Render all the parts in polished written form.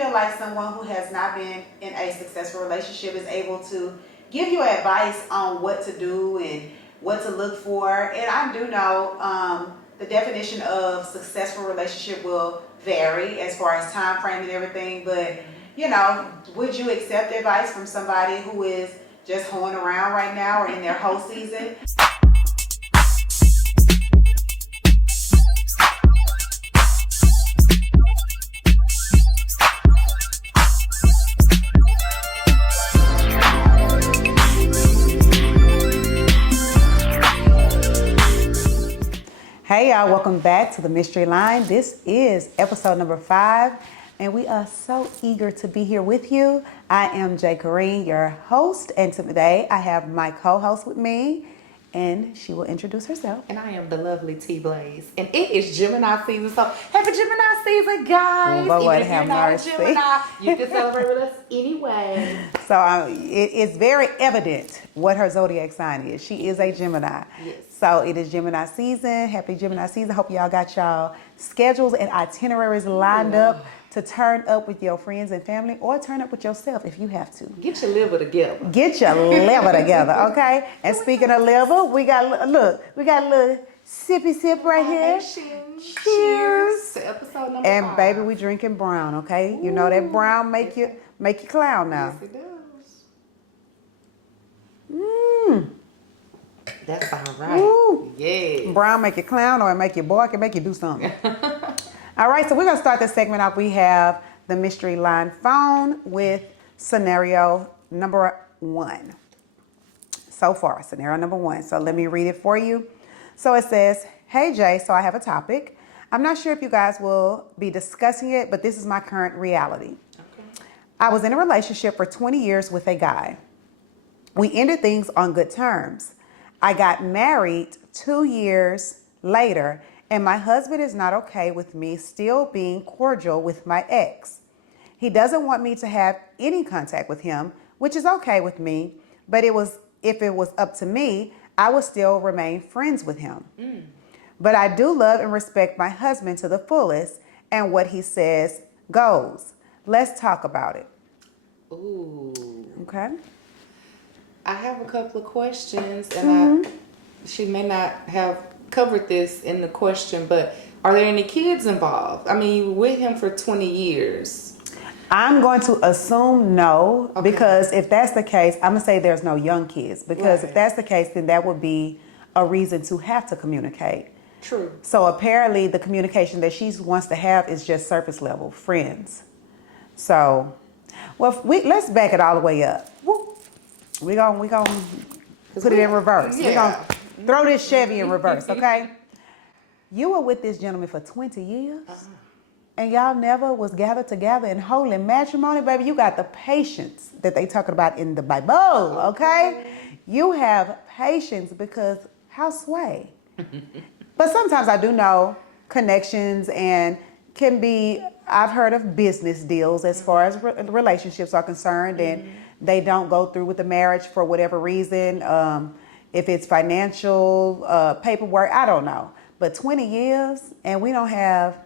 feel like someone who has not been in a successful relationship is able to give you advice on what to do and what to look for. And I do know the definition of successful relationship will vary as far as time frame and everything, but would you accept advice from somebody who is just hoeing around right now or in their whole season? Hey y'all, welcome back to the Mystery Line. This is episode number 5, and we are so eager to be here with you. I am Jay Corrine, your host, and today I have my co-host with me, and she will introduce herself. And I am the lovely T-Blaze, and it is Gemini season, so happy Gemini season, guys! Lord if have you're not mercy. a Gemini, you can celebrate with us anyway. So it is very evident what her zodiac sign is. She is a Gemini. Yes. So it is Gemini season. Happy Gemini season. Hope y'all got y'all schedules and itineraries lined up to turn up with your friends and family, or turn up with yourself if you have to. Get your liver together. Get your liver together, okay? And speaking of liver, we got a little sippy sip right here. Cheers to episode number 5. And baby, we drinking brown, okay? You know that brown make you clown now. Yes, it does. That's all right. Ooh. Yeah. Brown make you clown, or it make you boy, it can make you do something. All right, so we're going to start this segment off. We have the Mystery Line phone with scenario number 1. So far, scenario number 1. So let me read it for you. So it says, hey Jay, so I have a topic. I'm not sure if you guys will be discussing it, but this is my current reality. Okay. I was in a relationship for 20 years with a guy. We ended things on good terms. I got married 2 years later, and my husband is not okay with me still being cordial with my ex. He doesn't want me to have any contact with him, which is okay with me, but if it was up to me, I would still remain friends with him. But I do love and respect my husband to the fullest, and what he says goes. Let's talk about it. Ooh. Okay. I have a couple of questions, and she may not have covered this in the question, but are there any kids involved? I mean, you were with him for 20 years. I'm going to assume no, because if that's the case, I'm going to say there's no young kids, because if that's the case, then that would be a reason to have to communicate. True. So apparently the communication that she wants to have is just surface level, friends. So, let's back it all the way up. We're gonna put it in reverse. Yeah. We're gonna throw this Chevy in reverse, okay? You were with this gentleman for 20 years, and y'all never was gathered together in holy matrimony, baby. You got the patience that they talking about in the Bible, okay? You have patience because how sway? But sometimes I do know connections and can be, I've heard of business deals as far as relationships are concerned, and they don't go through with the marriage for whatever reason. If it's financial, paperwork, I don't know. But 20 years and we don't have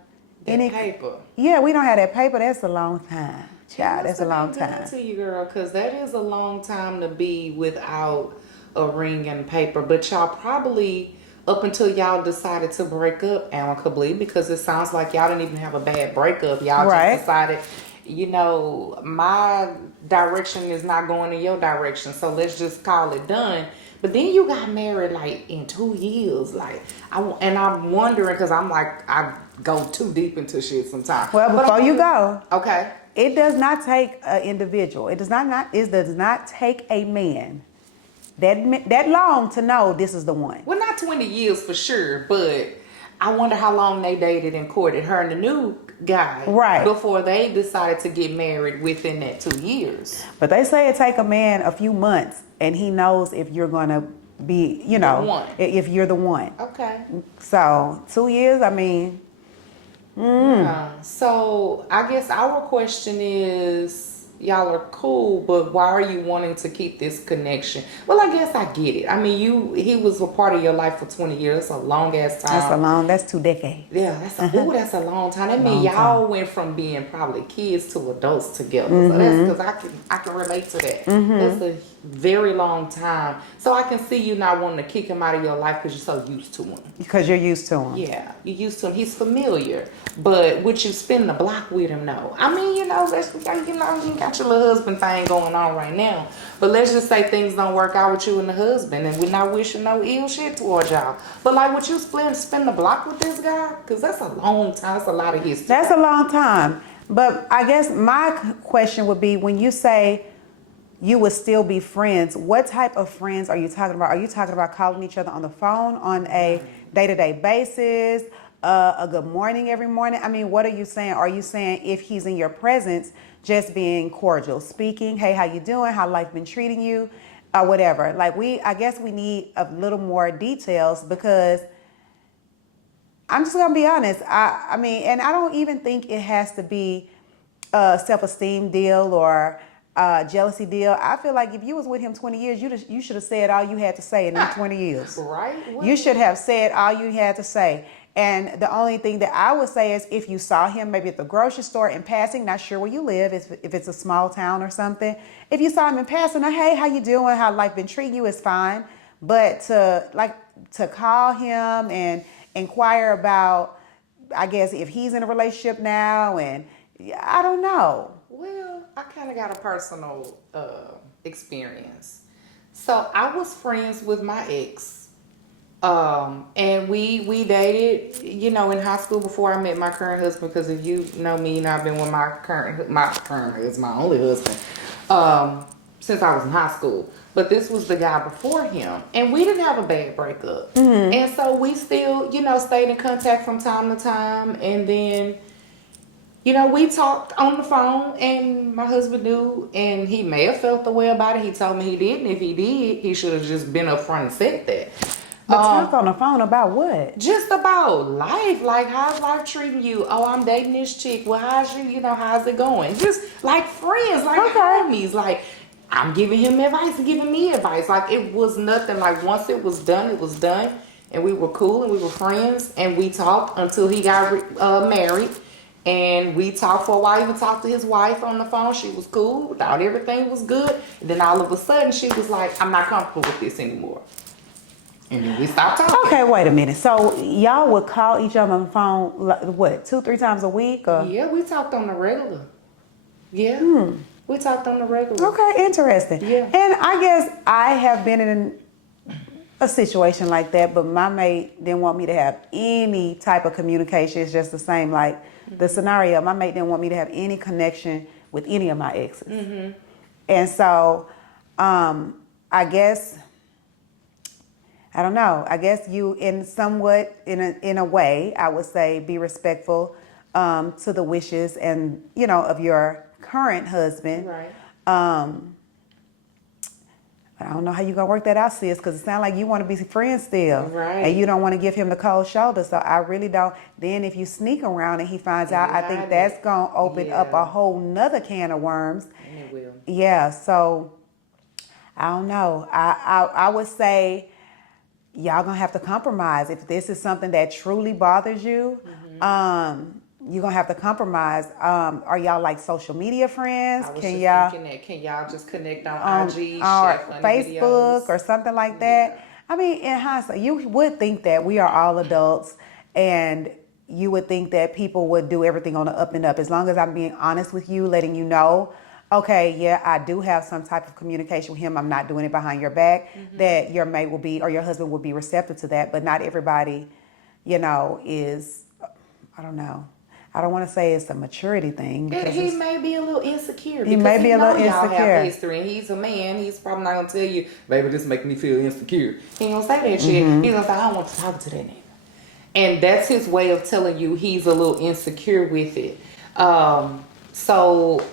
any paper. Yeah, we don't have that paper. That's a long time, child. That's a long time. To you, girl, because that is a long time to be without a ring and paper. But y'all probably, up until y'all decided to break up amicably, because it sounds like y'all didn't even have a bad breakup. Y'all just decided, my direction is not going in your direction, so let's just call it done. But then you got married like in 2 years, I'm wondering, because I'm like, I go too deep into shit sometimes. Well, before you go, okay, it does not take an individual. It does not take a man that long to know this is the one. Well, not 20 years for sure, but I wonder how long they dated and courted, her and the new guy, before they decided to get married within that 2 years. But they say it take a man a few months, and he knows if you're gonna be, if you're the one. Okay. So 2 years, I mean. Yeah. So I guess our question is, y'all are cool, but why are you wanting to keep this connection? Well, I guess I get it. I mean, he was a part of your life for 20 years. That's a long ass time. That's 2 decades. Yeah, that's a long time. That means y'all went from being probably kids to adults together. So that's because I can relate to that. That's a very long time. So I can see you not wanting to kick him out of your life because you're so used to him. Because you're used to him. Yeah, you're used to him. He's familiar. But would you spin the block with him? No. I mean, you got your little husband thing going on right now. But let's just say things don't work out with you and the husband, and we're not wishing no ill shit towards y'all. But like, would you spin the block with this guy? Because that's a long time. That's a lot of history. That's a long time. But I guess my question would be, when you say you would still be friends, what type of friends are you talking about? Are you talking about calling each other on the phone on a day-to-day basis? A good morning every morning? I mean, what are you saying? Are you saying if he's in your presence, just being cordial, speaking, hey, how you doing? How life been treating you? Or whatever. Like, I guess we need a little more details, because I'm just gonna be honest. I mean, and I don't even think it has to be a self-esteem deal or a jealousy deal. I feel like if you was with him 20 years, you should have said all you had to say in them 20 years. Right? You should have said all you had to say. And the only thing that I would say is, if you saw him maybe at the grocery store in passing, not sure where you live, if it's a small town or something, if you saw him in passing, hey, how you doing? How life been treating you is fine. But to call him and inquire about, I guess, if he's in a relationship now, and I don't know. Well, I kind of got a personal experience. So I was friends with my ex. And we dated, in high school before I met my current husband, because if you know me, I've been with my current husband, my only husband, since I was in high school. But this was the guy before him, and we didn't have a bad breakup. And so we still, stayed in contact from time to time. And then, we talked on the phone, and my husband knew, and he may have felt the way about it. He told me he didn't. If he did, he should have just been upfront and said that. But talk on the phone about what? Just about life. Like, how's life treating you? Oh, I'm dating this chick. Well, how's it going? Just like friends, like homies. Like, I'm giving him advice and giving me advice. Like, it was nothing. Like, once it was done, it was done. And we were cool and we were friends. And we talked until he got married. And we talked for a while. Even talked to his wife on the phone. She was cool. Thought everything was good. And then all of a sudden, she was like, I'm not comfortable with this anymore. And then we stopped talking. Okay, wait a minute. So y'all would call each other on the phone, what, 2-3 times a week? Or? Yeah, we talked on the regular. Yeah, we talked on the regular. Okay, interesting. Yeah. And I guess I have been in a situation like that, but my mate didn't want me to have any type of communication. It's just the same, like the scenario. My mate didn't want me to have any connection with any of my exes. And so, I guess, I don't know. I guess you, in a way, I would say, be respectful to the wishes and of your current husband. Right. I don't know how you gonna work that out, sis, because it sounds like you want to be friends still, right? And you don't want to give him the cold shoulder. So I really don't. Then if you sneak around and he finds out, I think that's gonna open up a whole nother can of worms. It will. Yeah. So I don't know. I would say, y'all gonna have to compromise. If this is something that truly bothers you, you're gonna have to compromise. Are y'all like social media friends? Can y'all just connect on IG, or share Facebook videos, or something like that? Yeah. I mean, in hindsight, you would think that we are all adults, and you would think that people would do everything on the up and up. As long as I'm being honest with you, letting you know, okay, yeah, I do have some type of communication with him. I'm not doing it behind your back. That your mate will be, or your husband will be receptive to that. But not everybody, is, I don't know. I don't want to say it's a maturity thing. He may be a little insecure. He may be a little y'all insecure. Have history, and he's a man. He's probably not gonna tell you, baby, this make me feel insecure. He ain't gonna say that shit. He's gonna say, I don't want to talk to that nigga. And that's his way of telling you he's a little insecure with it. So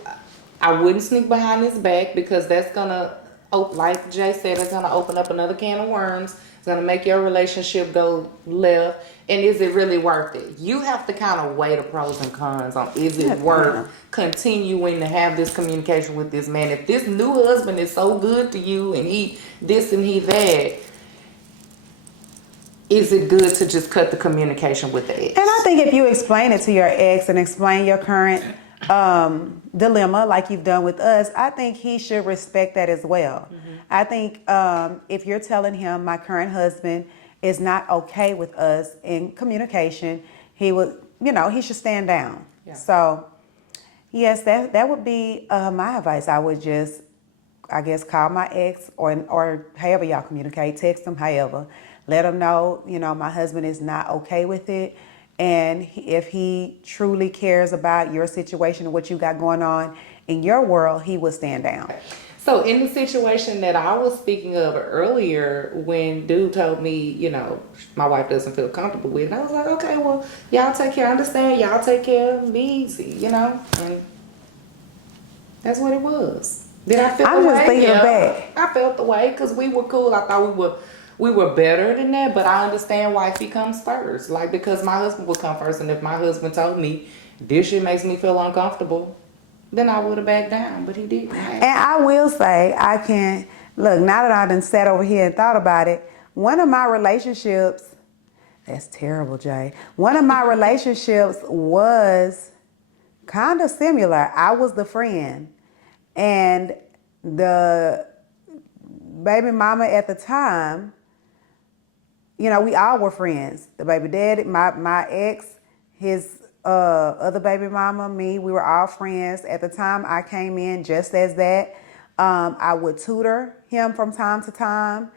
I wouldn't sneak behind his back, because that's gonna, like Jay said, it's gonna open up another can of worms It's going to make your relationship go left. And is it really worth it? You have to kind of weigh the pros and cons on, is it worth continuing to have this communication with this man? If this new husband is so good to you and he this and he that, is it good to just cut the communication with the ex? And I think if you explain it to your ex and explain your current dilemma like you've done with us, I think he should respect that as well. I think if you're telling him my current husband is not okay with us in communication, he would, he should stand down. Yeah. So, yes, that would be my advice. I would just, I guess, call my ex or however y'all communicate, text him, however. Let him know, my husband is not okay with it. And if he truly cares about your situation and what you got going on in your world, he will stand down. So in the situation that I was speaking of earlier, when dude told me, my wife doesn't feel comfortable with it, I was like, okay, well, y'all take care. I understand. Y'all take care of me easy, and that's what it was. Did I feel the way? I'm just thinking back. I felt the way because we were cool. I thought we were better than that, but I understand why he comes first. Like, because my husband would come first, and if my husband told me this shit makes me feel uncomfortable, then I would have backed down, but he didn't. And I will say, look, now that I done sat over here and thought about it, one of my relationships, that's terrible, Jay. One of my relationships was kind of similar. I was the friend, and the baby mama at the time, we all were friends. The baby daddy, my ex, his other baby mama, me, we were all friends. At the time I came in just as that. I would tutor him from time to time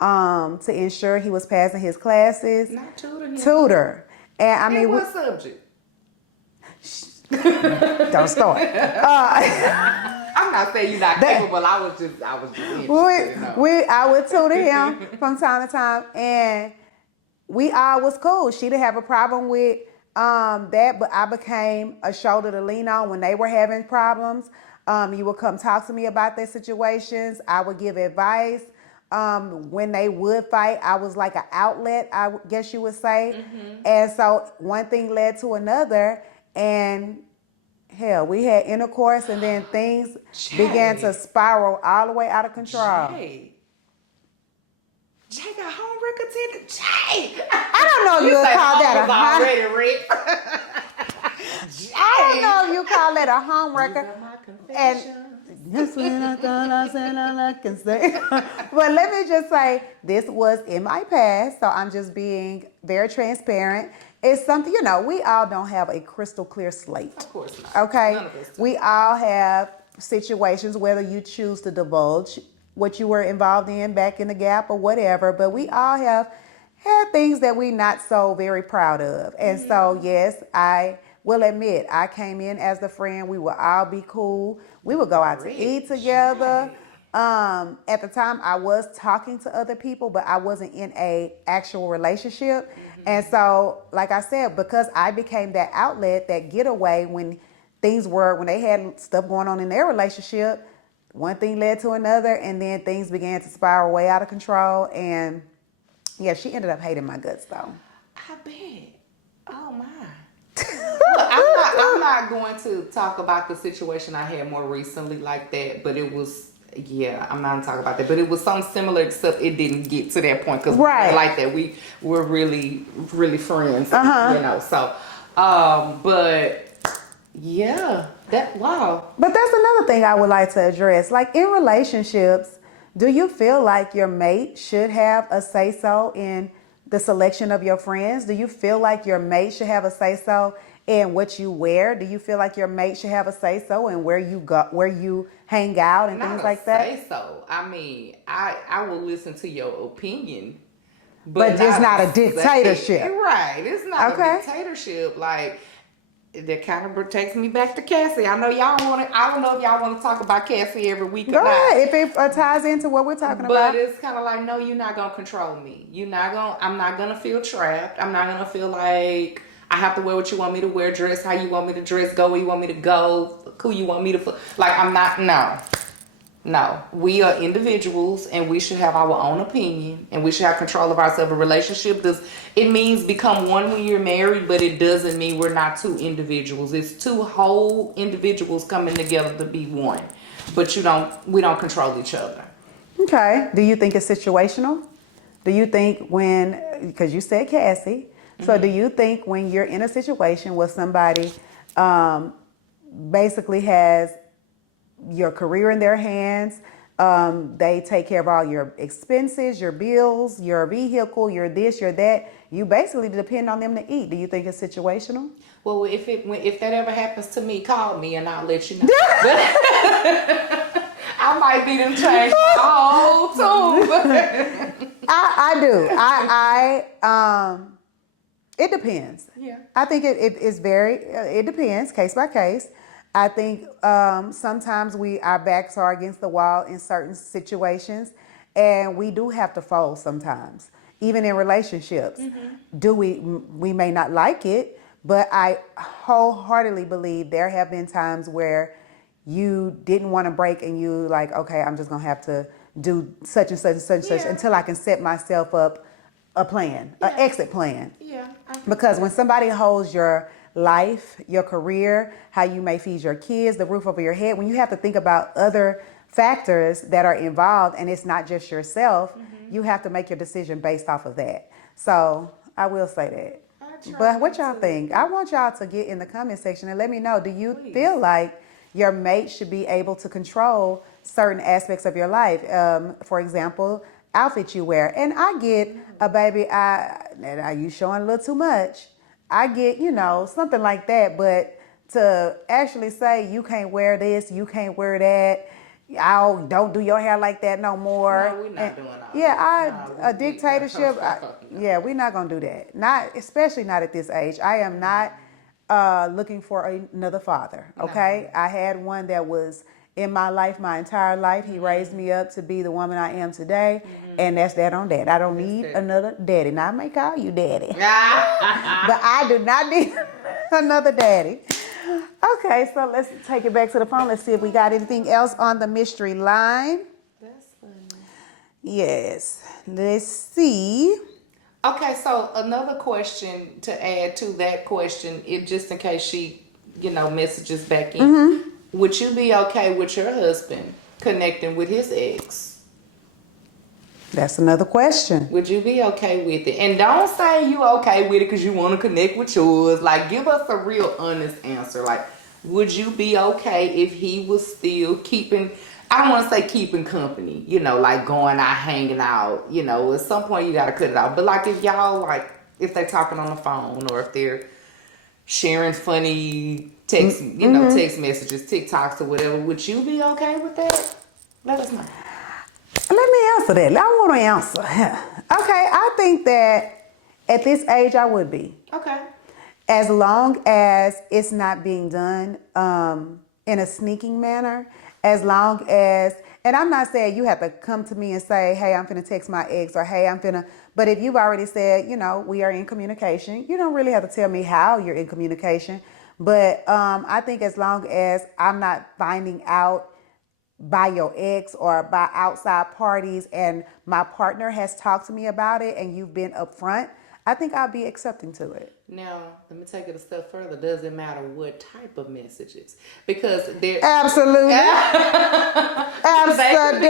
to ensure he was passing his classes. Not tutor him. Tutor. And I mean, what subject? Don't start. I'm not saying you're not capable. I was just interested. I would tutor him from time to time, and we all was cool. She didn't have a problem with that, but I became a shoulder to lean on when they were having problems. You would come talk to me about their situations. I would give advice. When they would fight, I was like an outlet, I guess you would say. Mm-hmm. And so one thing led to another, and hell, we had intercourse, and then things began to spiral all the way out of control. Jay got home record tender. Jay! I don't know if you would call that a home I don't know if you call that a home record. And yes, when I thought I said all I can say. But let me just say, this was in my past, so I'm just being very transparent. It's something, we all don't have a crystal clear slate. Of course not. Okay? None of us do. We all have situations, whether you choose to divulge what you were involved in back in the gap or whatever, but we all have had things that we're not so very proud of. And so, yes, I will admit, I came in as the friend. We would all be cool. We would go out to eat together. At the time, I was talking to other people, but I wasn't in a actual relationship. Mm-hmm. And so, like I said, because I became that outlet, that getaway when they had stuff going on in their relationship, one thing led to another, and then things began to spiral way out of control. And yeah, she ended up hating my guts, though. I bet. Oh my. Look, I'm not going to talk about the situation I had more recently like that, but it was, I'm not going to talk about that, but it was something similar, except it didn't get to that point because we were like that. We were really, really friends, so, but yeah, wow. But that's another thing I would like to address. Like, in relationships, do you feel like your mate should have a say-so in the selection of your friends? Do you feel like your mate should have a say-so in what you wear? Do you feel like your mate should have a say-so in where you go, where you hang out and things like that? Say-so. I mean, I will listen to your opinion, but it's not a dictatorship. Right. It's not a dictatorship. Like, that kind of takes me back to Cassie. I know y'all want to. I don't know if y'all want to talk about Cassie every week or not. Go ahead, if it ties into what we're talking about. But it's kind of like, no, you're not gonna control me. I'm not gonna feel trapped. I'm not gonna feel like I have to wear what you want me to wear, dress how you want me to dress, go where you want me to go, who you want me to. Like, I'm not. No. No, we are individuals and we should have our own opinion and we should have control of ourselves. A relationship does, it means become one when you're married, but it doesn't mean we're not two individuals. It's two whole individuals coming together to be one. But we don't control each other. Okay. Do you think it's situational? Do you think because you said Cassie, so do you think when you're in a situation where somebody basically has your career in their hands, they take care of all your expenses, your bills, your vehicle, your this, your that, you basically depend on them to eat. Do you think it's situational? Well, if that ever happens to me, call me and I'll let you know. I might be them change my whole tune. I do. It depends. Yeah. I think it is it depends case by case. I think sometimes our backs are against the wall in certain situations, and we do have to fold sometimes, even in relationships. We may not like it, but I wholeheartedly believe there have been times where you didn't want to break and you like, okay, I'm just going to have to do such and such and such and such until I can set myself up a plan, an exit plan. Yeah. Because when somebody holds your life, your career, how you may feed your kids, the roof over your head, when you have to think about other factors that are involved and it's not just yourself, you have to make your decision based off of that. So I will say that. But what y'all think? I want y'all to get in the comment section and let me know, do you feel like your mate should be able to control certain aspects of your life? For example, outfit you wear. And I get a baby, you showing a little too much. I get, something like that. But to actually say you can't wear this, you can't wear that, don't do your hair like that no more. No, we're not doing all that. Yeah, a dictatorship. Yeah, we're not gonna do that. Not especially not at this age. I am not looking for another father. Okay, I had one that was in my life my entire life. He raised me up to be the woman I am today, and that's that on that. I don't need another daddy. Now I may call you daddy, but I do not need another daddy. Okay, so let's take it back to the phone. Let's see if we got anything else on the mystery line. That's funny. Yes, let's see. Okay, so another question to add to that question, just in case she, messages back in. Would you be okay with your husband connecting with his ex? That's another question. Would you be okay with it? And don't say you okay with it because you want to connect with yours. Like, give us a real honest answer. Like, would you be okay if he was still keeping, I don't want to say keeping company, like going out, hanging out, at some point you got to cut it out. But like if y'all, if they're talking on the phone or if they're sharing funny text, text messages, TikToks or whatever, would you be okay with that? Let us know. Let me answer that. I want to answer. Okay, I think that at this age I would be. Okay. As long as it's not being done in a sneaking manner, as long as, and I'm not saying you have to come to me and say, hey, I'm finna text my ex or hey, I'm finna, but if you've already said, we are in communication, you don't really have to tell me how you're in communication. But I think as long as I'm not finding out by your ex or by outside parties and my partner has talked to me about it and you've been upfront, I think I'll be accepting to it. Now, let me take it a step further. Does it matter what type of messages? Because there Absolutely. Absolutely.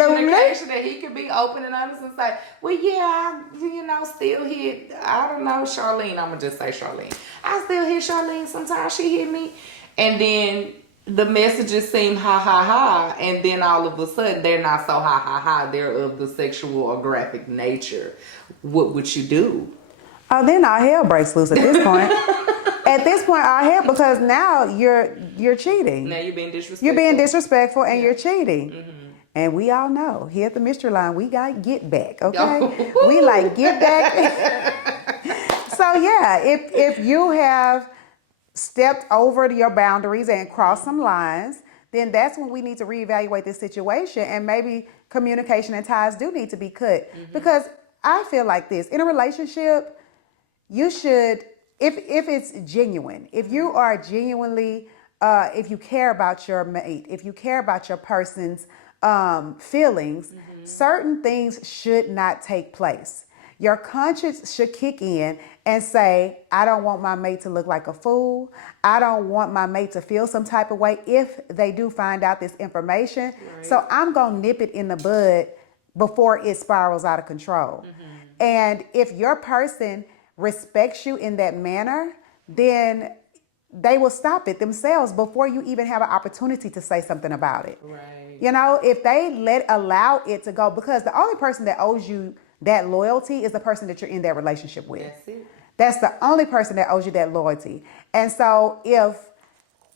Communication that he could be open and honest and say, well, yeah, I, still hit, I don't know, Charlene. I'm going to just say Charlene. I still hit Charlene sometimes. She hit me. And then the messages seem ha, ha, ha. And then all of a sudden, they're not so ha, ha, ha. They're of the sexual or graphic nature. What would you do? Oh, then our hell breaks loose at this point. At this point, our hell, because now you're cheating. Now you're being disrespectful. You're being disrespectful and you're cheating. And we all know, here at the mystery line, we got get back, okay? We like get back. So yeah, if you have stepped over your boundaries and crossed some lines, then that's when we need to reevaluate this situation and maybe communication and ties do need to be cut. Because I feel like this, in a relationship, you should, if it's genuine, if you are genuinely, if you care about your mate, if you care about your person's feelings, certain things should not take place. Your conscience should kick in and say, I don't want my mate to look like a fool. I don't want my mate to feel some type of way if they do find out this information. Right. So I'm going to nip it in the bud before it spirals out of control. And if your person respects you in that manner, then they will stop it themselves before you even have an opportunity to say something about it. Right. You know, if they allow it to go, because the only person that owes you that loyalty is the person that you're in that relationship with. That's it. That's the only person that owes you that loyalty. And so if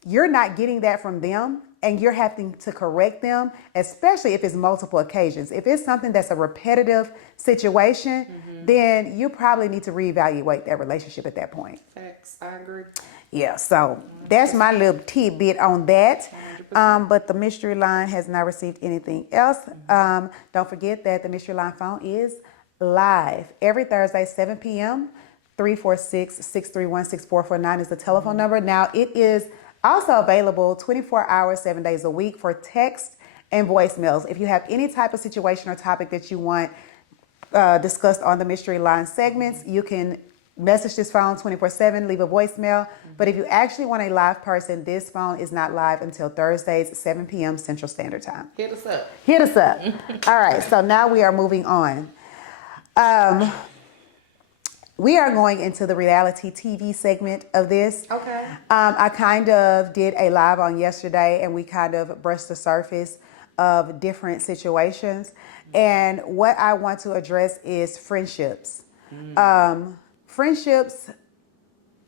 you're not getting that from them and you're having to correct them, especially if it's multiple occasions, if it's something that's a repetitive situation, then you probably need to reevaluate that relationship at that point. Facts. I agree. Yeah, so that's my little tidbit on that. But the mystery line has not received anything else. Don't forget that the mystery line phone is live every Thursday, 7 p.m. 346-631-6449 is the telephone number. Now, it is also available 24 hours, 7 days a week for text and voicemails. If you have any type of situation or topic that you want discussed on the mystery line segments, you can message this phone 24/7, leave a voicemail. But if you actually want a live person, this phone is not live until Thursdays, 7 p.m. Central Standard Time. Hit us up. Hit us up. All right, so now we are moving on. We are going into the reality TV segment of this. Okay. I kind of did a live on yesterday, and we kind of brushed the surface of different situations. And what I want to address is friendships. Friendships,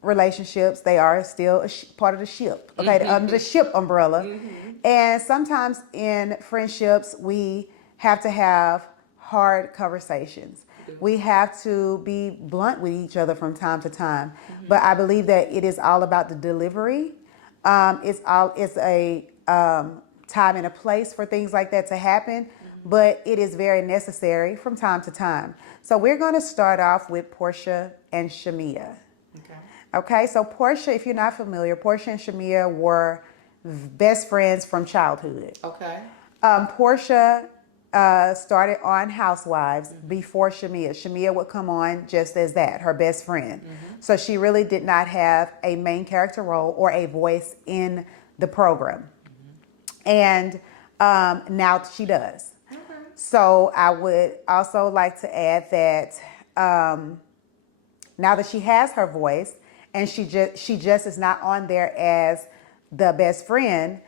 relationships, they are still part of the ship, okay, under the ship umbrella. And sometimes in friendships, we have to have hard conversations. We have to be blunt with each other from time to time. But I believe that it is all about the delivery. It's a time and a place for things like that to happen, but it is very necessary from time to time. So we're going to start off with Portia and Shamia. Okay, so Portia, if you're not familiar, Portia and Shamia were best friends from childhood. Okay. Portia started on Housewives before Shamia. Shamia would come on just as that, her best friend. So she really did not have a main character role or a voice in the program. And now she does. So I would also like to add that now that she has her voice and she just is not on there as the best friend,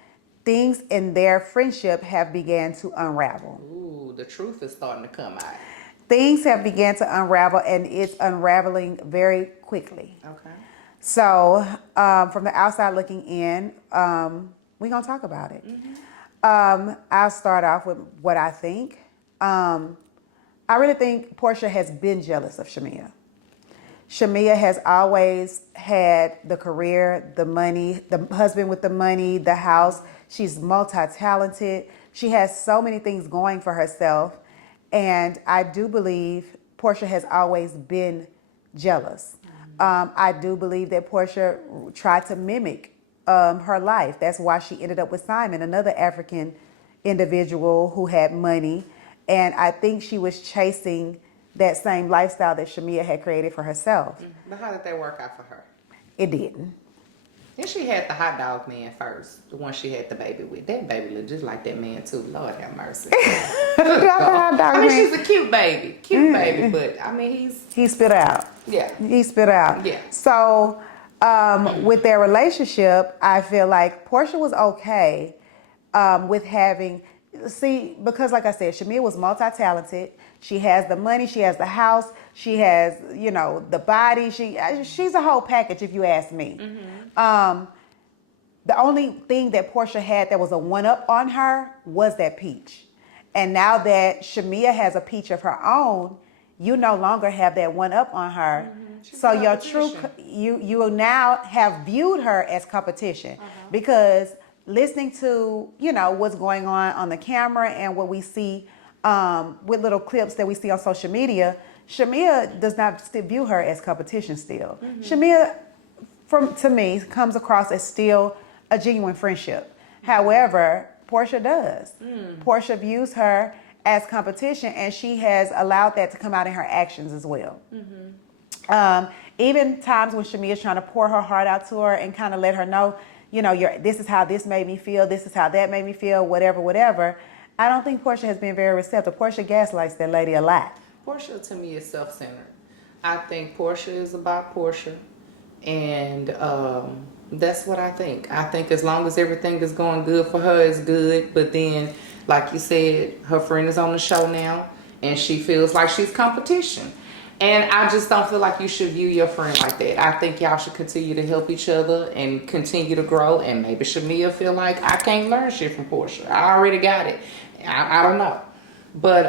things in their friendship have began to unravel. Ooh, the truth is starting to come out. Things have began to unravel, and it's unraveling very quickly. Okay. So from the outside looking in, we're going to talk about it. I'll start off with what I think. I really think Portia has been jealous of Shamia. Shamia has always had the career, the money, the husband with the money, the house. She's multi-talented. She has so many things going for herself. And I do believe Portia has always been jealous. I do believe that Portia tried to mimic her life. That's why she ended up with Simon, another African individual who had money. And I think she was chasing that same lifestyle that Shamia had created for herself. But how did that work out for her? It didn't. And she had the hot dog man first, the one she had the baby with. That baby looked just like that man too. Lord have mercy. I mean, she's a cute baby, but I mean, he spit out. Yeah. He spit out. Yeah. So with their relationship, I feel like Portia was okay with having, because like I said, Shamia was multi-talented. She has the money, she has the house, she has, the body. She's a whole package, if you ask me. The only thing that Portia had that was a one-up on her was that peach. And now that Shamia has a peach of her own, you no longer have that one-up on her. So your you will now have viewed her as competition because listening to, what's going on the camera and what we see with little clips that we see on social media, Shamia does not still view her as competition still. Shamia, to me, comes across as still a genuine friendship. However, Portia does. Portia views her as competition, and she has allowed that to come out in her actions as well. Even times when Shamia's trying to pour her heart out to her and kind of let her know, you know, this is how this made me feel, this is how that made me feel, whatever. I don't think Portia has been very receptive. Portia gaslights that lady a lot. Portia to me is self-centered. I think Portia is about Portia, and that's what I think. I think as long as everything is going good for her, it's good. But then, like you said, her friend is on the show now, and she feels like she's competition. And I just don't feel like you should view your friend like that. I think y'all should continue to help each other and continue to grow. And maybe Shamia feel like I can't learn shit from Portia. I already got it. I don't know. But,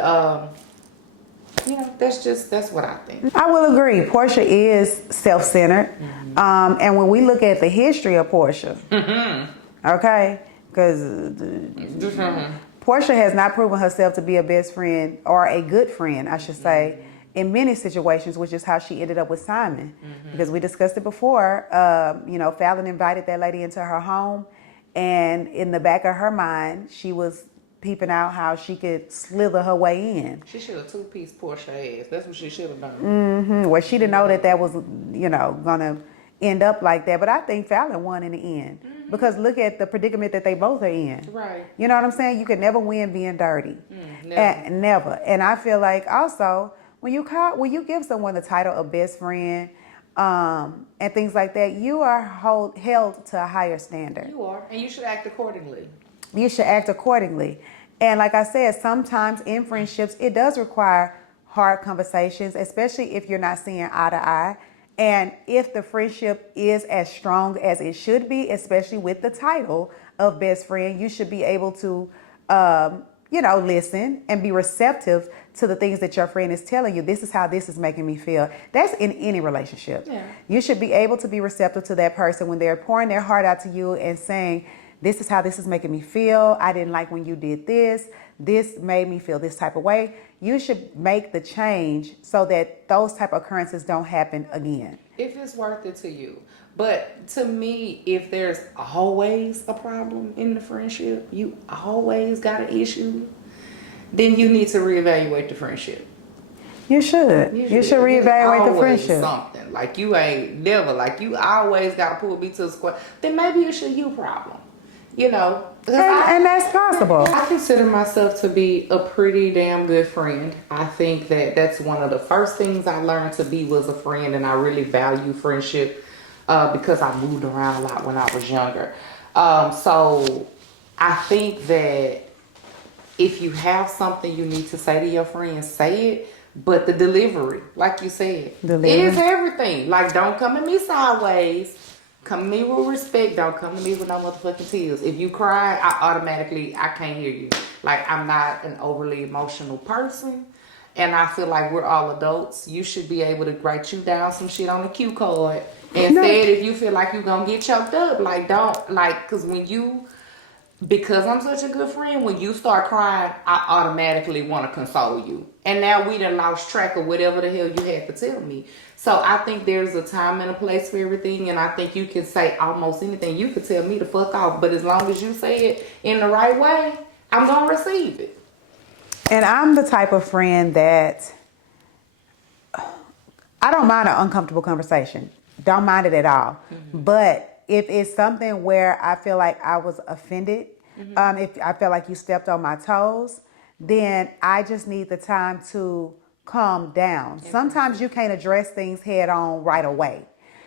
you know, that's what I think. I will agree. Portia is self-centered. And when we look at the history of Portia, okay, because Portia has not proven herself to be a best friend or a good friend, I should say, in many situations, which is how she ended up with Simon. Because we discussed it before, you know, Fallon invited that lady into her home, and in the back of her mind, she was peeping out how she could slither her way in. She should have two-piece Portia ass. That's what she should have done. Well, she didn't know that was, you know, gonna end up like that. But I think Fallon won in the end. Because look at the predicament that they both are in. Right. You know what I'm saying? You could never win being dirty. Never. Never. And I feel like also, when you give someone the title of best friend, and things like that, you are held to a higher standard. You are. And you should act accordingly. You should act accordingly. And like I said, sometimes in friendships, it does require hard conversations, especially if you're not seeing eye to eye. And if the friendship is as strong as it should be, especially with the title of best friend, you should be able to, you know, listen and be receptive to the things that your friend is telling you. This is how this is making me feel. That's in any relationship. Yeah. You should be able to be receptive to that person when they're pouring their heart out to you and saying, this is how this is making me feel. I didn't like when you did this. This made me feel this type of way. You should make the change so that those type of occurrences don't happen again. If it's worth it to you. But to me, if there's always a problem in the friendship, you always got an issue, then you need to reevaluate the friendship. You should. You should reevaluate the friendship. Something like you ain't never, like you always got to pull me to the square. Then maybe it's a you problem. You know, and that's possible. I consider myself to be a pretty damn good friend. I think that that's one of the first things I learned to be was a friend, and I really value friendship because I moved around a lot when I was younger. So I think that if you have something you need to say to your friend, say it. But the delivery, like you said, is everything. Like, don't come at me sideways. Come to me with respect. Don't come to me with no motherfucking tears. If you cry, I can't hear you. Like, I'm not an overly emotional person. And I feel like we're all adults. You should be able to write you down some shit on a cue card. Instead, if you feel like you're going to get choked up, like, don't. Like, because I'm such a good friend, when you start crying, I automatically want to console you. And now we done lost track of whatever the hell you had to tell me. So I think there's a time and a place for everything. And I think you can say almost anything. You could tell me to fuck off. But as long as you say it in the right way, I'm going to receive it. And I'm the type of friend that I don't mind an uncomfortable conversation. Don't mind it at all. But if it's something where I feel like I was offended, if I feel like you stepped on my toes, then I just need the time to calm down. Sometimes you can't address things head on right away.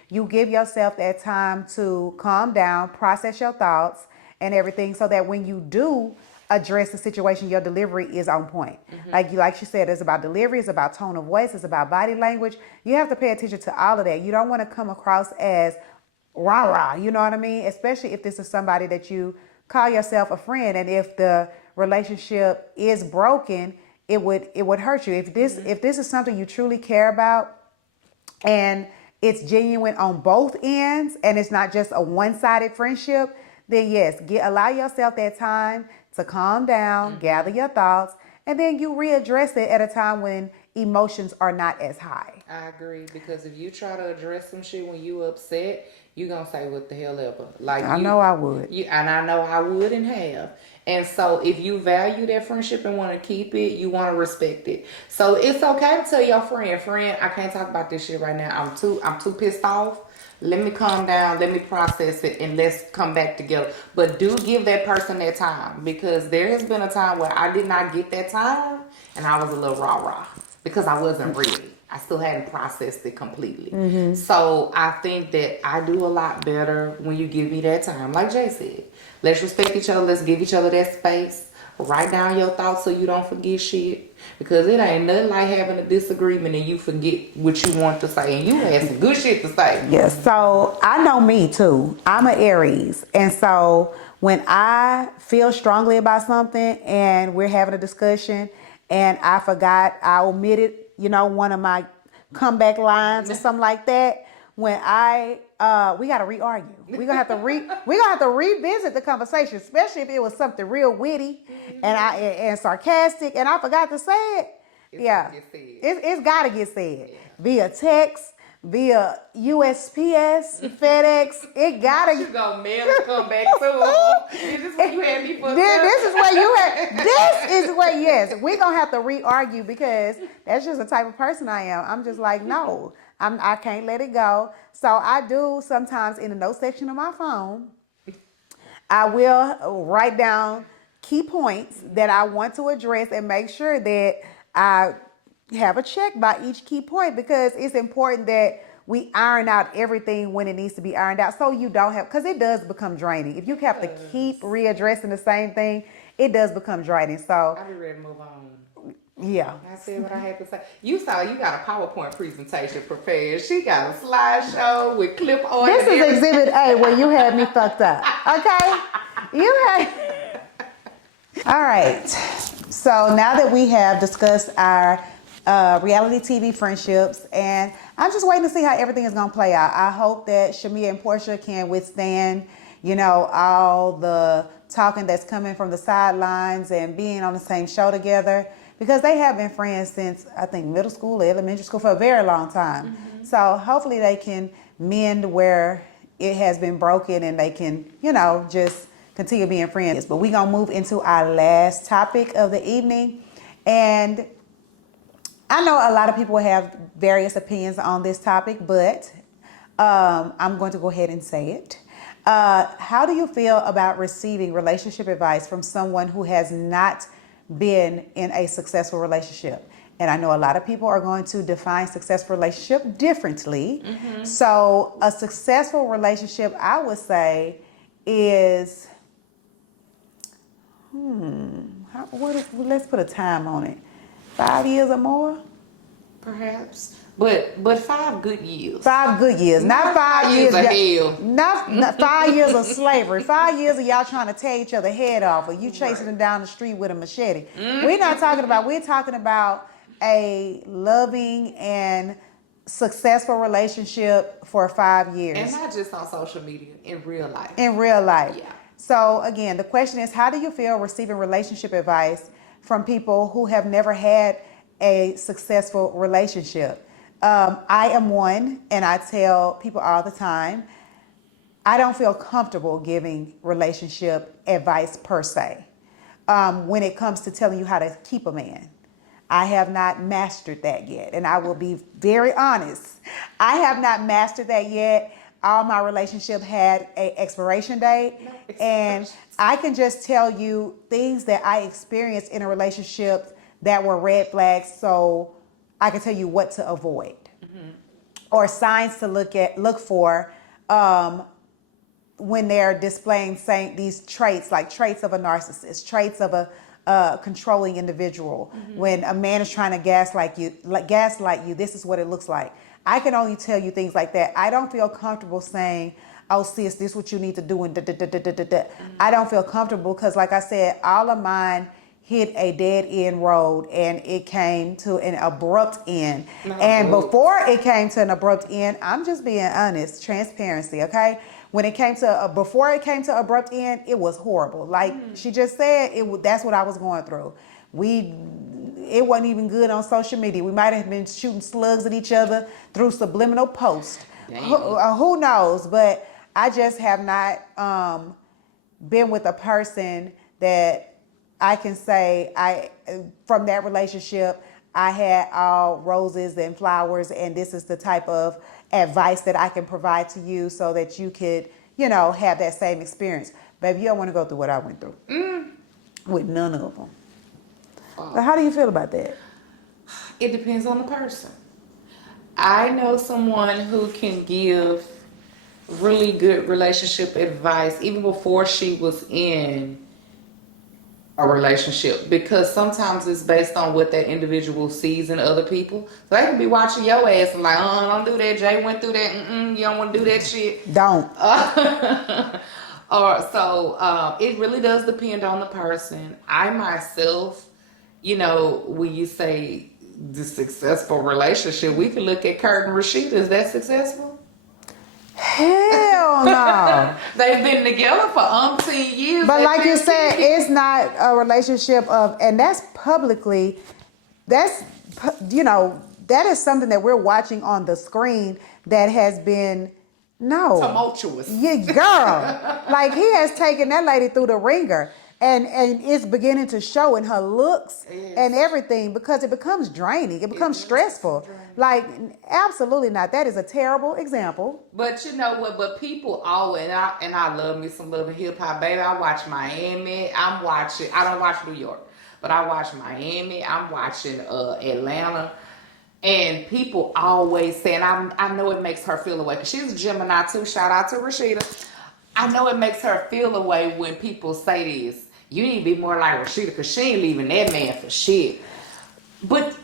You give yourself that time to calm down, process your thoughts and everything, so that when you do address the situation, your delivery is on point. Like she said, it's about delivery, it's about tone of voice, it's about body language. You have to pay attention to all of that. You don't want to come across as rah-rah, you know what I mean? Especially if this is somebody that you call yourself a friend, and if the relationship is broken, it would hurt you. If this is something you truly care about and it's genuine on both ends and it's not just a one-sided friendship, then yes, allow yourself that time to calm down, gather your thoughts, and then you readdress it at a time when emotions are not as high. I agree, because if you try to address some shit when you upset, you gonna say what the hell ever. Like I know I would. And I know I would and have. And so if you value that friendship and want to keep it, you want to respect it. So it's okay to tell your friend, I can't talk about this shit right now. I'm too pissed off. Let me calm down, let me process it, and let's come back together. But do give that person that time, because there has been a time where I did not get that time and I was a little rah-rah because I wasn't ready. I still hadn't processed it completely. So I think that I do a lot better when you give me that time. Like Jay said, let's respect each other. Let's give each other that space. Write down your thoughts so you don't forget shit. Because it ain't nothing like having a disagreement and you forget what you want to say. And you had some good shit to say. Yes, so I know me too. I'm an Aries. And so when I feel strongly about something and we're having a discussion and I forgot, I omitted, one of my comeback lines or something like that, when we gotta re-argue. We're gonna have to revisit the conversation, especially if it was something real witty and sarcastic and I forgot to say it. It's gotta get said. Via text, via USPS, FedEx. It gotta. You gonna mail and come back to This is where you had me fucked This is where yes, we're gonna have to re-argue because that's just the type of person I am. I'm just like, no, I can't let it go. So I do sometimes in the note section of my phone, I will write down key points that I want to address and make sure that I have a check by each key point, because it's important that we iron out everything when it needs to be ironed out, so you don't have, because it does become draining. If you have to keep readdressing the same thing, it does become draining. So I'll be ready to move on. Yeah. I said what I had to say. You saw you got a PowerPoint presentation prepared. She got a slideshow with clip art. This is Exhibit A where you had me fucked up. Okay? All right. So now that we have discussed our reality TV friendships, and I'm just waiting to see how everything is going to play out. I hope that Shamia and Portia can withstand, all the talking that's coming from the sidelines and being on the same show together, because they have been friends since, I think, middle school or elementary school for a very long time. Mm-hmm. So hopefully they can mend where it has been broken and they can, just continue being friends. But we're going to move into our last topic of the evening. And I know a lot of people have various opinions on this topic, but I'm going to go ahead and say it. How do you feel about receiving relationship advice from someone who has not been in a successful relationship? And I know a lot of people are going to define successful relationship differently. Mm-hmm. So a successful relationship, I would say, is, let's put a time on it. 5 years or more? Perhaps. But 5 good years. 5 good years. Not 5 years of hell. Not 5 years of slavery. 5 years of y'all trying to tear each other head off, or you chasing them down the street with a machete. Mm-hmm. We're talking about a loving and successful relationship for 5 years. And not just on social media, in real life. In real life. Yeah. So again, the question is, how do you feel receiving relationship advice from people who have never had a successful relationship? I am one, and I tell people all the time, I don't feel comfortable giving relationship advice per se. When it comes to telling you how to keep a man, I have not mastered that yet. And I will be very honest. I have not mastered that yet. All my relationship had an expiration date. And I can just tell you things that I experienced in a relationship that were red flags, so I can tell you what to avoid. Mm-hmm. Or signs to look for when they're displaying these traits, like traits of a narcissist, traits of a controlling individual. Mm-hmm. When a man is trying to gaslight you, this is what it looks like. I can only tell you things like that. I don't feel comfortable saying, oh, sis, this is what you need to do, and Mm-hmm. I don't feel comfortable because, like I said, all of mine hit a dead end road and it came to an abrupt end. Before it came to an abrupt end, I'm just being honest, transparency, okay? When it came to, before it came to abrupt end, it was horrible. Like she just said, that's what I was going through. It wasn't even good on social media. We might have been shooting slugs at each other through subliminal posts. Who knows? But I just have not been with a person that I can say from that relationship, I had all roses and flowers, and this is the type of advice that I can provide to you so that you could, have that same experience. Baby, you don't want to go through what I went through. With none of them. But how do you feel about that? It depends on the person. I know someone who can give really good relationship advice even before she was in a relationship, because sometimes it's based on what that individual sees in other people. So they can be watching your ass and like, don't do that. Jay went through that. You don't want to do that shit. Don't. It really does depend on the person. I myself, when you say the successful relationship, we can look at Kurt and Rashida. Is that successful? Hell no. They've been together for umpteen years. But like you said, it's not a relationship and that's publicly, that is something that we're watching on the screen that has been, tumultuous. Yeah, girl. Like he has taken that lady through the ringer. And it's beginning to show in her looks and everything, because it becomes draining. It becomes stressful. Like, absolutely not. That is a terrible example. But you know what? But people always, and I love me some Love and Hip Hop, baby. I watch Miami. I don't watch New York, but I watch Miami. I'm watching Atlanta. And people always say, and I know it makes her feel away, because she's a Gemini too. Shout out to Rashida. I know it makes her feel away when people say this. You need to be more like Rashida, because she ain't leaving that man for shit. But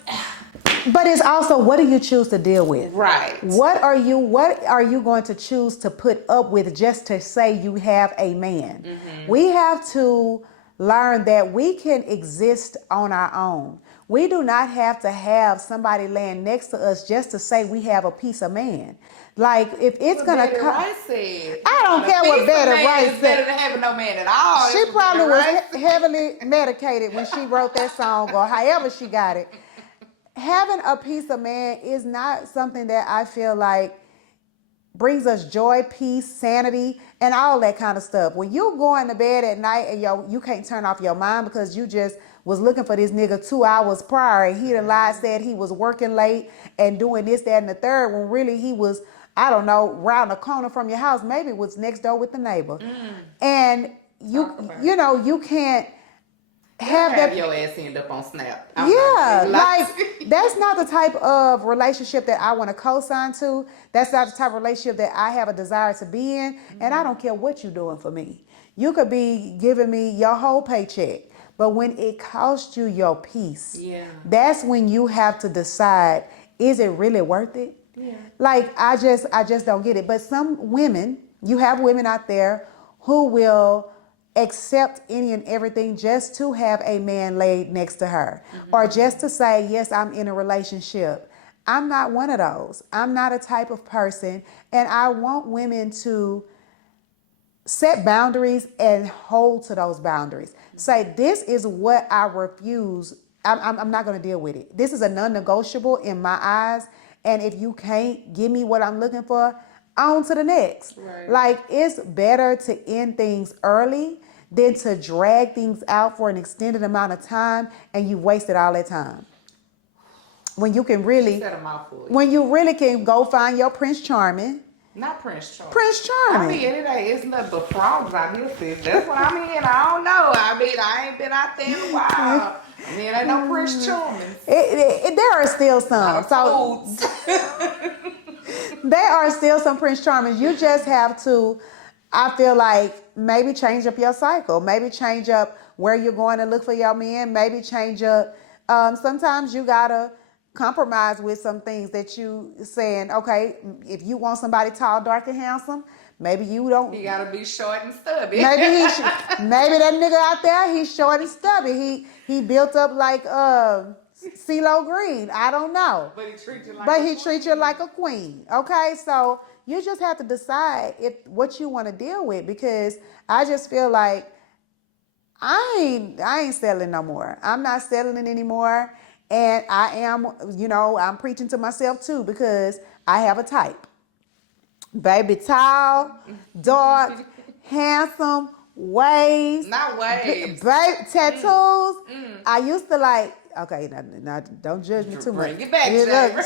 it's also, what do you choose to deal with? Right. What are you going to choose to put up with just to say you have a man? Mm-hmm. We have to learn that we can exist on our own. We do not have to have somebody laying next to us just to say we have a piece of man. Like, if it's going to come... I don't care what Betty Rice said. Better than having no man at all. She probably was heavily medicated when she wrote that song, or however she got it. Having a piece of man is not something that I feel like brings us joy, peace, sanity, and all that kind of stuff. When you going to bed at night and you can't turn off your mind because you just was looking for this nigga 2 hours prior, and he done lied, said he was working late and doing this, that, and the third, when really he was, I don't know, round the corner from your house, maybe was next door with the neighbor. And you can't have your ass end up on Snap. That's not the type of relationship that I want to co-sign to. That's not the type of relationship that I have a desire to be in. Mm-hmm. And I don't care what you're doing for me. You could be giving me your whole paycheck, but when it costs you your peace, that's when you have to decide, is it really worth it? Yeah. Like, I just don't get it. But some women, you have women out there who will accept any and everything just to have a man laid next to her, or just to say, yes, I'm in a relationship. I'm not one of those. I'm not a type of person, and I want women to set boundaries and hold to those boundaries. Say, this is what I refuse. I'm not going to deal with it. This is a non-negotiable in my eyes, and if you can't give me what I'm looking for, on to the next. Right. Like, it's better to end things early than to drag things out for an extended amount of time and you wasted all that time. When you can really, when you really can go find your Prince Charming. Not Prince Charming. Prince Charming. I mean, it's nothing but problems out here, sis. That's what I mean. I don't know. I mean, I ain't been out there in a while. I mean, ain't no Prince Charming. There are still some. There are still some Prince Charmings. You just have to, I feel like, maybe change up your cycle. Maybe change up where you're going to look for your men. Maybe change up. Sometimes you got to compromise with some things that you saying, okay, if you want somebody tall, dark, and handsome, maybe you don't. He got to be short and stubby. Maybe that nigga out there, he's short and stubby. He built up like CeeLo Green. I don't know. But he treats you like a queen. Okay, so you just have to decide what you want to deal with, because I just feel like I I ain't settling no more. I'm not settling anymore. And I am, I'm preaching to myself too because I have a type. Baby, tall, dark, handsome, waves. Not waves. Tattoos. I used to like, okay, now don't judge me too much. Bring it back, Jamer.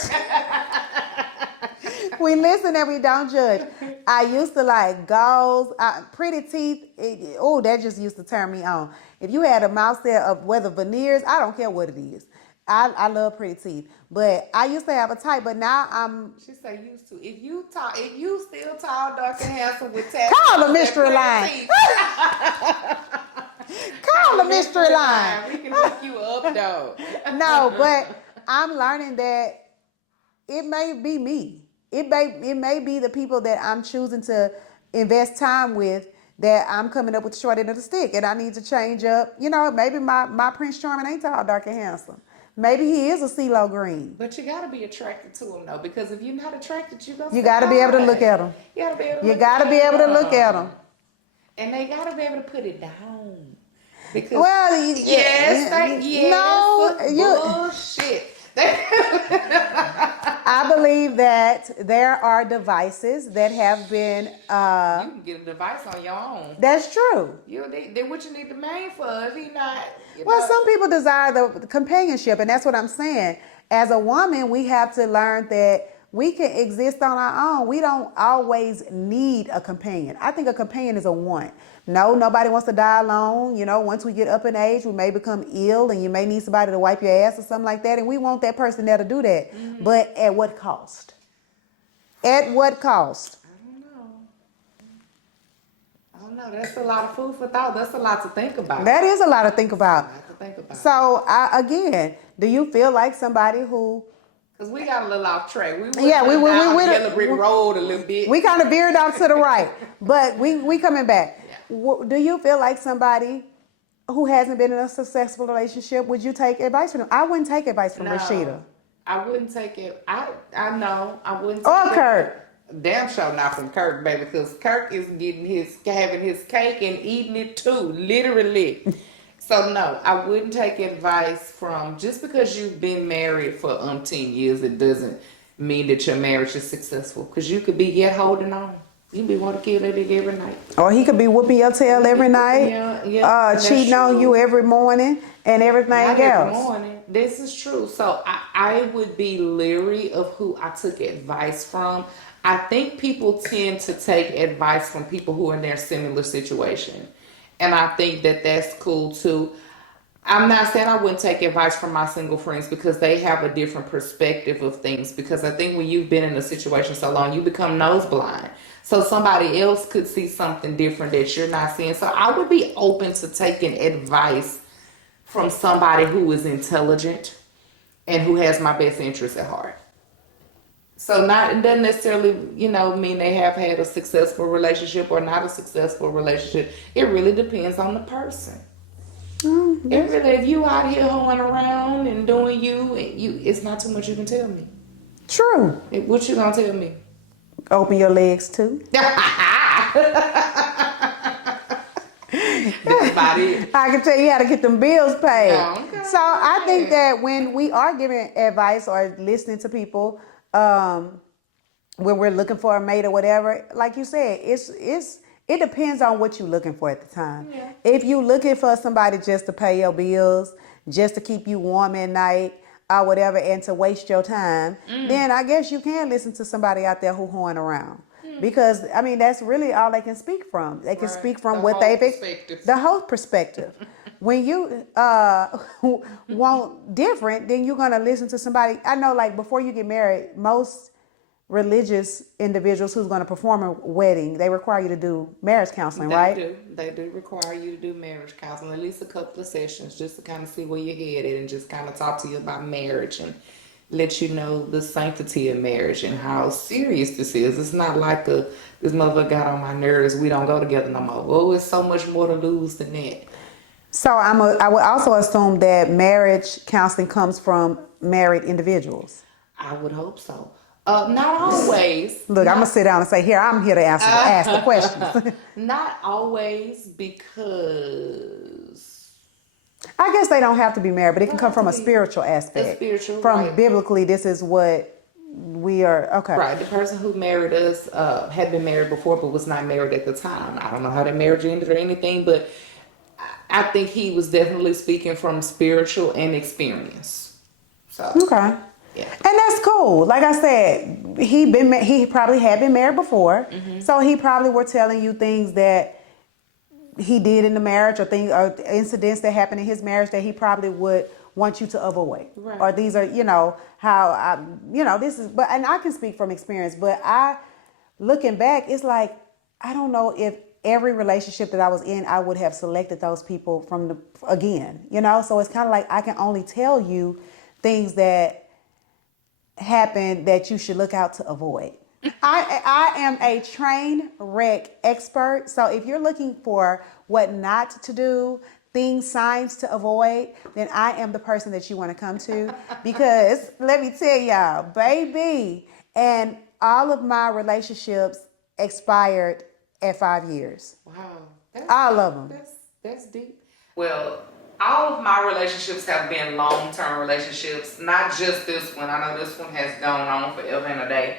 We listen and we don't judge. I used to like goals, pretty teeth. That just used to turn me on. If you had a mouth set of whether veneers, I don't care what it is. I love pretty teeth, but I used to have a type, but now I'm. She say used to. If you still tall, dark, and handsome with tattoos, Call a mystery line. Call a mystery line. We can hook you up though. No, but I'm learning that it may be me. It may be the people that I'm choosing to invest time with that I'm coming up with the short end of the stick, and I need to change up. Maybe my Prince Charming ain't tall, dark, and handsome. Maybe he is a CeeLo Green. But you gotta be attracted to him though, because if you're not attracted, you gotta be able to look at him. You gotta be able to. Look at him. And they gotta be able to put it down. Because bullshit. I believe that there are devices that have been. You can get a device on your own. That's true. Then what you need the man for if he not. Some people desire the companionship, and that's what I'm saying. As a woman, we have to learn that we can exist on our own. We don't always need a companion. I think a companion is a want. No, nobody wants to die alone. Once we get up in age, we may become ill and you may need somebody to wipe your ass or something like that. And we want that person there to do that. Mm-hmm. But at what cost? At what cost? I don't know. That's a lot of food for thought. That's a lot to think about. That is a lot to think about. So, again, do you feel like somebody who... Because we got a little off track. We went down Yellow Brick Road a little bit. We kind of veered off to the right, but we coming back. Yeah. Do you feel like somebody who hasn't been in a successful relationship, would you take advice from them? I wouldn't take advice from Rashida. I wouldn't take it. I know. I wouldn't take it. Kirk. Damn sure not from Kirk, baby, because Kirk is having his cake and eating it too, literally. So no, I wouldn't take advice from, just because you've been married for umpteen years, it doesn't mean that your marriage is successful. Because you could be yet holding on. You could be want to kill that nigga every night. Or he could be whooping your tail every night. Cheating on you every morning and everything else. Every morning. This is true. So I would be leery of who I took advice from. I think people tend to take advice from people who are in their similar situation. And I think that that's cool too. I'm not saying I wouldn't take advice from my single friends because they have a different perspective of things. Because I think when you've been in a situation so long, you become nose blind. So somebody else could see something different that you're not seeing. So I would be open to taking advice from somebody who is intelligent and who has my best interest at heart. So it doesn't necessarily, mean they have had a successful relationship or not a successful relationship. It really depends on the person. If you out here hoeing around and doing you, it's not too much you can tell me. True. What you gonna tell me? Open your legs too. I can tell you how to get them bills paid. Okay. So I think that when we are giving advice or listening to people, when we're looking for a mate or whatever, like you said, it depends on what you're looking for at the time. Yeah. If you're looking for somebody just to pay your bills, just to keep you warm at night or whatever, and to waste your time, then I guess you can listen to somebody out there who's hoeing around. Because, that's really all they can speak from. They can speak from what they've... The whole perspective. When you want different, then you're going to listen to somebody. I know, like, before you get married, most religious individuals who's going to perform a wedding, they require you to do marriage counseling, right? They do require you to do marriage counseling, at least a couple of sessions, just to kind of see where you're headed and just kind of talk to you about marriage and let you know the sanctity of marriage and how serious this is. It's not like this motherfucker got on my nerves, we don't go together no more. Oh, it's so much more to lose than that. So I would also assume that marriage counseling comes from married individuals. I would hope so. Not always. Look, I'm going to sit down and say, I'm here to ask the questions. Not always, because guess they don't have to be married, but it can come from a spiritual aspect. A spiritual, from right. biblically, this is what we are. Okay. Right. The person who married us had been married before, but was not married at the time. I don't know how that marriage ended or anything, but I think he was definitely speaking from spiritual and experience. So Okay. yeah. And that's cool. Like I said, he probably had been married before, so he probably were telling you things that he did in the marriage, or things or incidents that happened in his marriage that he probably would want you to avoid. Right. Or these are, how this is. But and I can speak from experience. But looking back, it's like I don't know if every relationship that I was in, I would have selected those people from again. So it's kind of like I can only tell you things that happen that you should look out to avoid. I am a train wreck expert. So if you're looking for what not to do, signs to avoid, then I am the person that you want to come to. Because let me tell y'all, baby, and all of my relationships expired at 5 years. Wow. All of them. That's deep. Well, all of my relationships have been long-term relationships, not just this one. I know this one has gone on forever and a day.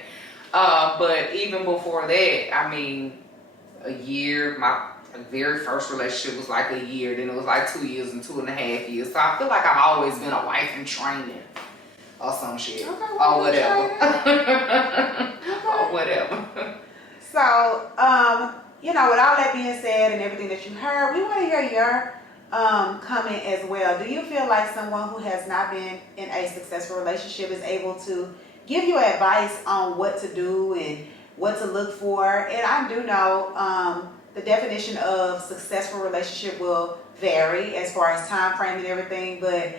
But even before that, I mean, a year, my very first relationship was like a year, then it was like 2 years and 2.5 years. So I feel like I've always been a wife in training or some shit. Okay, or whatever. Or whatever. So, with all that being said and everything that you heard, we want to hear your comment as well. Do you feel like someone who has not been in a successful relationship is able to give you advice on what to do and what to look for? And I do know the definition of successful relationship will vary as far as time frame and everything, but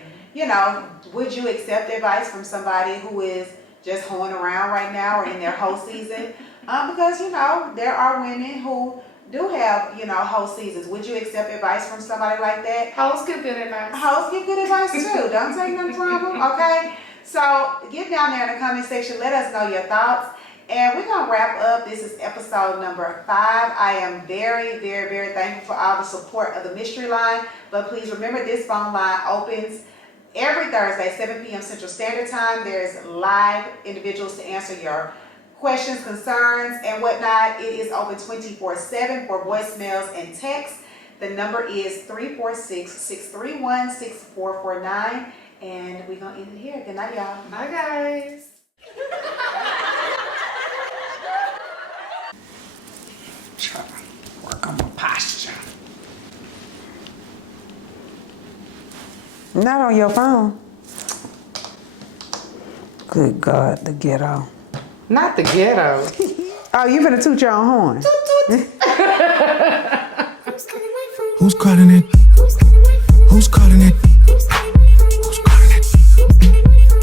would you accept advice from somebody who is just hoeing around right now or in their whole season? Because there are women who do have whole seasons. Would you accept advice from somebody like that? Hoes give good advice. Hoes give good advice too. Don't take nothing from them, okay? So get down there in the comment section. Let us know your thoughts. And we're going to wrap up. This is episode number 5. I am very, very, very thankful for all the support of the Mystery Line. But please remember, this phone line opens every Thursday, 7 p.m. Central Standard Time. There's live individuals to answer your questions, concerns, and whatnot. It is open 24/7 for voicemails and texts. The number is 346-631-6449. And we're going to end it here. Good night, y'all. Bye, guys. Try to work on my posture. Not on your phone. Good God, the ghetto. Not the ghetto. Oh, you finna toot your own horn. Who's calling it? Who's calling it?